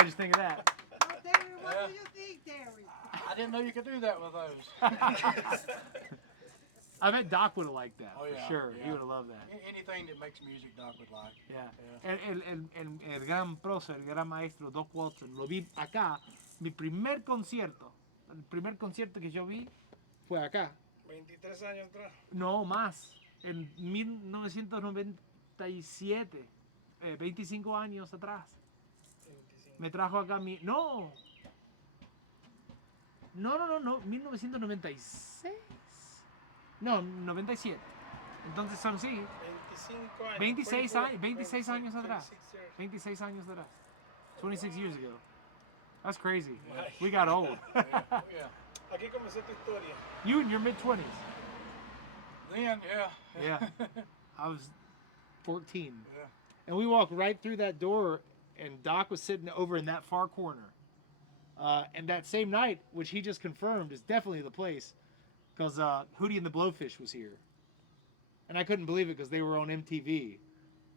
What did you think of that? Terry, what do you think, Terry? I didn't know you could do that with those. I bet Doc would have liked that, Oh, for yeah, sure. yeah. He would have loved that. Anything that makes music, Doc would like. Yeah. Yeah. El gran prócer, el gran maestro Doc Watson, lo vi acá. Mi primer concierto, el primer concierto que yo vi fue acá. 23 años atrás. No, más. En 1997, 25 años atrás. 25. Me trajo acá mi... No. No, 1996. No, 97. Entonces son sí, 25 años. 26 años atrás. 26 years. 26 años atrás. 26 years ago. That's crazy. We got old. Yeah. Aquí comenzó tu historia. You in your mid-20s. Then, yeah. Yeah. I was 14. Yeah. And we walked right through that door, and Doc was sitting over in that far corner. And that same night, which he just confirmed is definitely the place, because Hootie and the Blowfish was here. And I couldn't believe it because they were on MTV.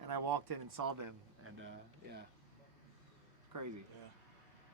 And I walked in and saw them, and yeah, crazy. Yeah.